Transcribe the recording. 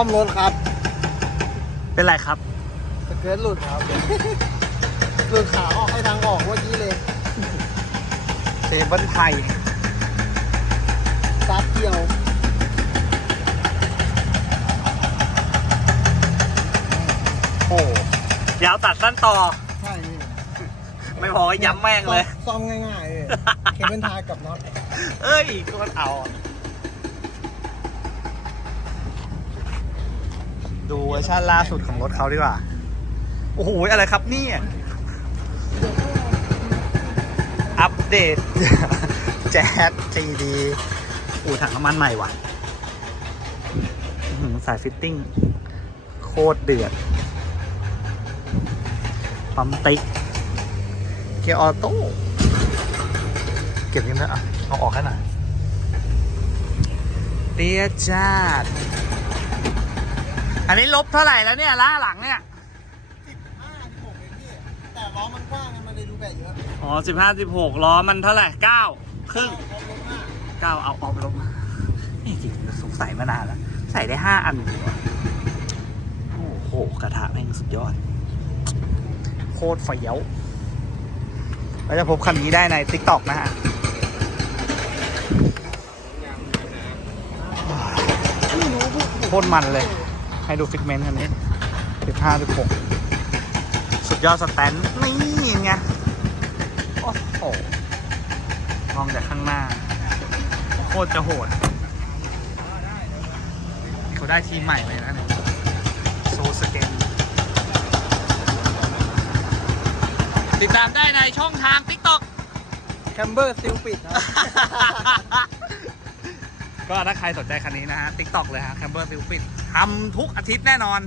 ซ่อมรถครับ เป็นไรครับ สเกิร์ตหลุดครับหลุดขาออกให้ทางออกเมื่อกี้เลยเซเบิลไทยซัดเกี่ยวโอ้ยาวตัดสั้นต่อ ใช่พี่ไม่พอก็ย้ำแม่งเลย ซ่อมง่ายๆเลยเคเบิลทายกับน็อต เอ้ยก็เอาอะ ดูเวอร์ชันล่าสุดของรถเขาดีกว่า โอ้โห อะไรครับนี่ อัปเดต แจ๊สจีดีอู่ถังน้ำมันใหม่ว่ะ สายฟิตติ้ง โคตรเดือดปั๊มติ๊ก เกียร์ออโต้ เก็บยังไงอะ เอาออกให้หนเปียจ้าด อันนี้ลบเท่าไหร่แล้วเนี่ยล้าหลังเนี่ยห้าที่ผมเองพี่แต่ล้อมันกว้างไงมันเลยดูแบะเยอะอ๋อสิบห้าสิบหกล้อมันเท่าไหร่เก้าครึ่งพร้อมรถหน้าเก้าเอาออกไปลบนี่จริงๆสงสัยมานานแล้วใส่ได้ห้าอันเลยว่ะโอ้โหกระทะแม่งสุดยอด โคตรเฟี้ยวเราจะพบคันนี้ได้ใน t ิ k t o k นะฮะโคตรมันเลย ให้ดูฟิตเมนต์คันนี้สิบห้าสิบหกสุดยอดสแตนนี่ไงโอ้โหมองจากข้างหน้า โคตรจะโหดเขาได้ทีมใหม่เลยนะเนี่ยโซสเกนติดตามได้ในช่องทาง TikTok แคมเบอร์ซิลปิดครับ ก็ถ้าใครสนใจคันนี้นะฮะติ๊กต็อกเลยฮะแคมเบอร์ซิลปิดทำทุกอาทิตย์แน่นอน